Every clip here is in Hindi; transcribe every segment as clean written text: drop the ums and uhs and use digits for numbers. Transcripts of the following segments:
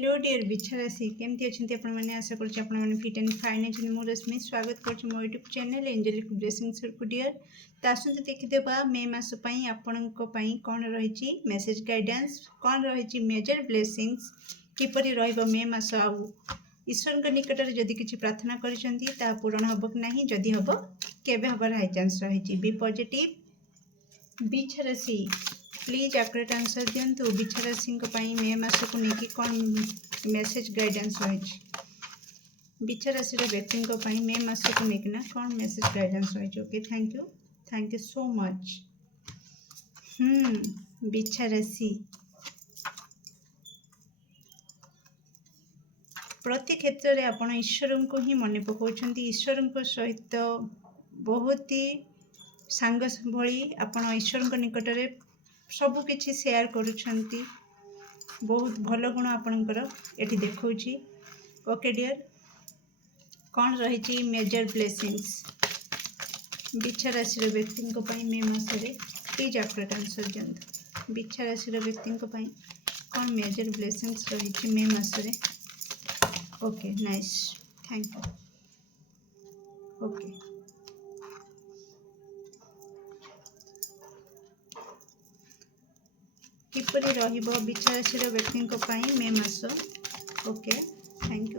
हेलो डियर बिछारासी केमती अच्छे आपण मैंने आशा कर फिट एंड फाइन अच्छे मु रश्मि स्वागत कर मो YouTube channel angelic blessings dear. तो आसतु देखीदेवा मे मास आपण कौन रही मेसेज गाइडेंस कौन रही मेजर ब्लेसिंग्स किपरि रहिबो मे मास आउ ईश्वर निकट में जदि किसी प्रार्थना कर पूरण हम कि ना जदि हम केवे हबार हाई चांस रही। बी पॉजिटिव बिछारासी प्लीज एक्यूरेट आंसर दिंतु बिछारासी मे मास को लेकिन कौन मेसेज गाइडेंस रही बिछाराशि व्यक्ति मे मास को लेकिन कौन मेसेज गाइडेंस रही। Okay thank you so much. बिछाराशि प्रति क्षेत्र में आपण ईश्वर को ही मन पकाउछंती ईश्वर सहित बहुत ही सांग भली आपण ईश्वर निकट में सबु किछि शेयर करुछंती बहुत भल गुण आपणकर एठी देखौछि। ओके डियर कौन रही मेजर ब्लेसिंग्स बिछाराशि व्यक्ति मे मासरे प्लीज एक्यूरेट आंसर दियंतु बिछाराशि व्यक्ति कौन मेजर ब्लेसिंग्स रही मे मासरे। Okay nice thank you. Okay किपरि रहिबो बिछाराशि व्यक्ति मे मास। Okay thank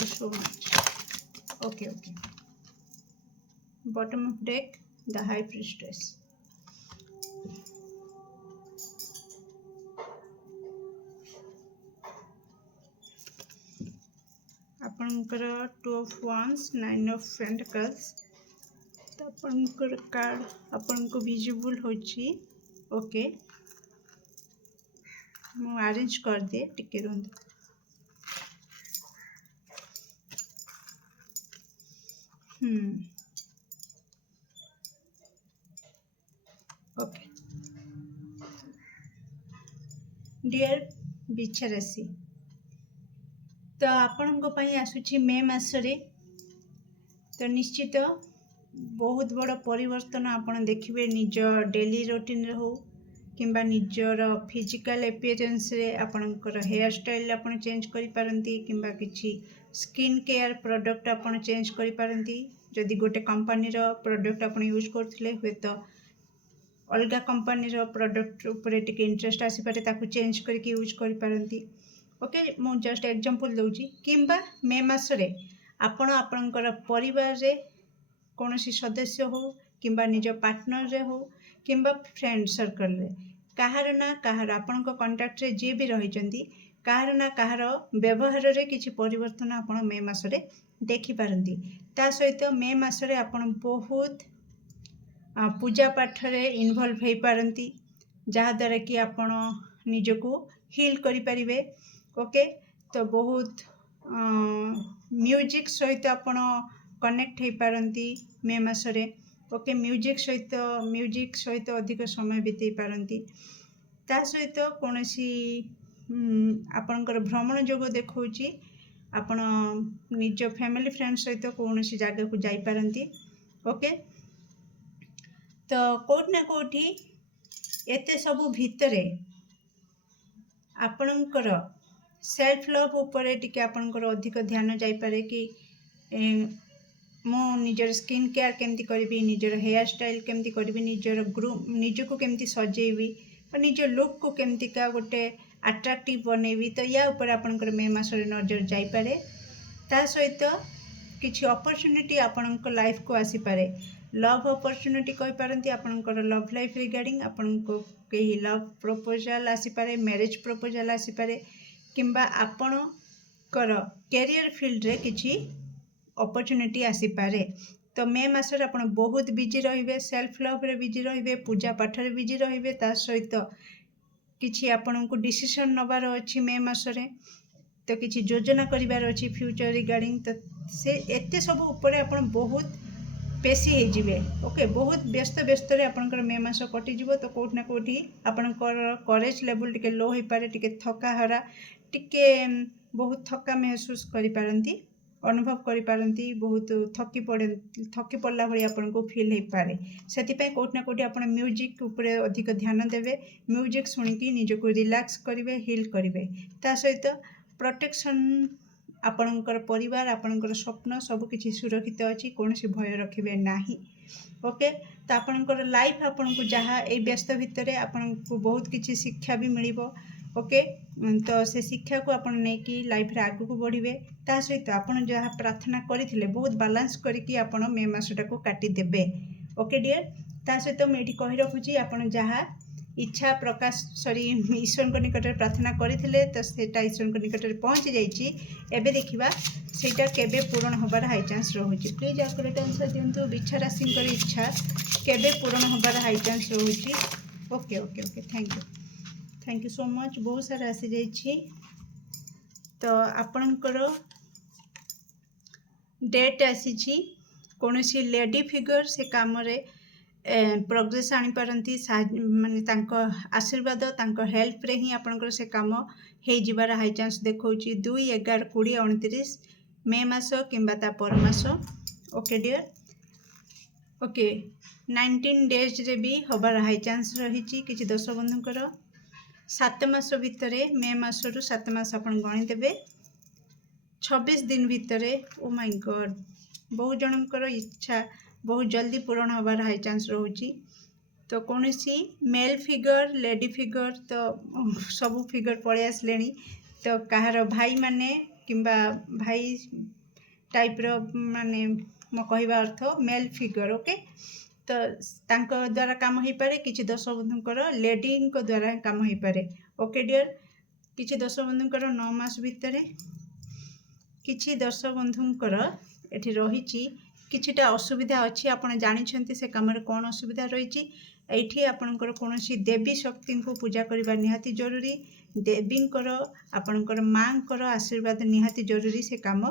you so much. Okay bottom of deck the high priestess आपणकर 2 ऑफ wands 9 ऑफ पेंटिकल्स तो आपणकर कार्ड आपण को विजिबल होची। ओके मु अरेंज कर दे टिके रुंद। ओके डियर बिछाराशि तो आपण आसुची मे मासरे तो निश्चित बहुत बड़ परिवर्तन आपण देखिए निज डेली रूटीन हो किंबा निजर फिजिकल एपियरेंस रे आपणकर हेयर स्टाइल आपण चेंज करि पारंती किंबा किछि स्किन केयर प्रोडक्ट आपण चेंज करि पारंती। जदि गोटे कंपनी रो प्रोडक्ट आपण यूज करथिले हुए तो अलगा कंपनी रो प्रोडक्ट ऊपर टिके इंटरेस्ट आसी पारे ताकू चेंज करके यूज करि पारंती। ओके मु जस्ट एग्जांपल दउची किंबा मे मासरे आपण आपणकर परिवार रे कौनसी सदस्य हो किंबा निज पार्टनर रे हो किंबा फ्रेंड सर्कल रे कहार ना कहार आपण कंटाक्ट रे जे भी रही कहार ना कहार व्यवहार रे किछि परिवर्तन आपण मे मासरे देखि पारंती। ता सहित मे मासरे आपण बहुत पूजा पाठ रे इन्वॉल्व हो पारंती जहा द्वारा कि आपण निजको हील करि परिबे। ओके तो बहुत म्यूजिक सहित आपण कनेक्ट हो पारंती मे मासरे। ओके म्यूजिक सहित अधिक समय बिताई पारंती। ता सहित कौनसी आपणकर भ्रमण जोग देखौची आपण निज फैमिली फ्रेंड सहित कौनसी जगह को जाई पारंती। ओके तो कोट ना कोठी एते सबु भितरे आपणकर सेल्फ लव ऊपर टिके आपणकर अधिक ध्यान जाई पारे कि मो निजर स्किन केयर केमती करी निजर हेयर स्टाइल केमती करी निजर ग्रूम निजको केमती सजेबी और निज लुक को केमती का गोटे अट्राक्टिव बनैबी। तो या ऊपर आपणकर मे मासरे नजर जाई पारे। ता सहित किछि अपॉर्चुनिटी आपणकर लाइफ को आसी पारे लव अपॉर्चुनिटी कहि पारंती आपणकर लव लाइफ रिगार्डिंग आपणको केही लव प्रपोजल आसी पारे मैरिज प्रपोजल आसी पारे किंबा आपणकर कैरियर फील्ड रे किछि अपॉर्चुनिटी आसी पारे। तो मे मासरे आपण बहुत बिजी रहिबे सेल्फ लव रे बिजी रहिबे पूजा पाठ रे बिजी रहिबे ता सहित किछि आपण को डिसीजन नबार अछि मे मासरे तो किछि योजना करिवार अछि फ्यूचर रिगार्डिंग। तो से एते सब ऊपर आपण बहुत पेशी हो जिवे। ओके बहुत व्यस्त रे आपणकर मे मास कटि जिवो तो कोठ ना कोठी आपणकर करेज लेवल टिके लो हो पारे टिके थका हरा टिके बहुत थका महसूस करि पारंती। अनुभव करिपारंती बहुत थकी पड़ला भली आपको फील हो पारे से कोटना कोटी आप म्यूजिक उपरे अधिक ध्यान देवे म्यूजिक शुणिकी निजको रिलैक्स करेंगे हिल करेंगे ता सहित प्रोटेक्शन आपणकर परिवार आपणकर स्वप्न सबकि सुरक्षित अच्छी कौन भय रखिए ना ओके तो आपणकर लाइफ आपन को जहाँ ये व्यस्त भितर आपन को बहुत किसी शिक्षा भी मिल ओके तो से शिक्षा को आपन नहीं लाइफ रे आगु को बढ़े ता सहित आपन जहाँ प्रार्थना करते बहुत बालांस करके आपन मे मसटा को काटिदेवे ओके डियर ता सहित मुझे कही रखुची आपन जहाँ इच्छा प्रकाश सॉरी ईश्वर निकट में प्रार्थना करते तो सेटा ईश्वर निकट में पहुँची जाइए देखा सेटा केबे पूरण होबार हाई चांस रोचे प्लीज एक्यूरेट आंसर दिंतु बिच्छा राशि इच्छा केबे पूरण होबार हाई चांस रोचे okay okay okay thank you so much बहुत सारा आसी जाइए तो आपणकर डेट आसी कौन सी लेडी फिगर से काम रे प्रोग्रेस आनी पारंती माने तांको आशीर्वाद तांको हेल्प रे ही आपनकर से काम हो जिबार हाई चांस देखौची 2, 11, 20, 29 मे मास किंबा ता पर मास ओके डियर ओके 19 डेज रे भी होबार हाई चांस रही किछि दर्शक बंधुकर 7 मास भितर मे मास रु 7 मास आपन गणी देबे 26 दिन भितर ओ माय गॉड बहुत जनकर इच्छा बहुत जल्दी पूरण होबार हाई चांस रोची तो कौन सी मेल फिगर लेडी फिगर तो सब फिगर पड़े आसले तो कहार भाई माने किंबा भाई टाइप रो माने मो कहवा अर्थ मेल फिगर ओके तो तांको द्वारा काम हो पारे किछि दर्शक बंधुकर लेडी द्वारा काम हो पारे ओके डियर किछि दर्शक बंधुकर 9 मास भितर किछि दर्शक बंधुकर एठी रही किछिटा असुविधा अच्छी आपन जानी से कम कौन असुविधा रही एठी आपणकर कौन देवी शक्ति को पूजा करने निहाती जरूरी देवींकर आपणकर माँकर आशीर्वाद निहाती जरूरी से काम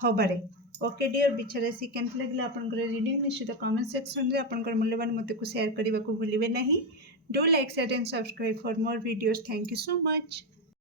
हबारे ओके डियर बिच्छा राशि केमती लगे आपंकर रीडिंग निश्चित कमेंट सेक्शन में आपंकर मूल्यवान मत को शेयर करने को भूलिए नहीं do like share and subscribe for more videos thank you so much.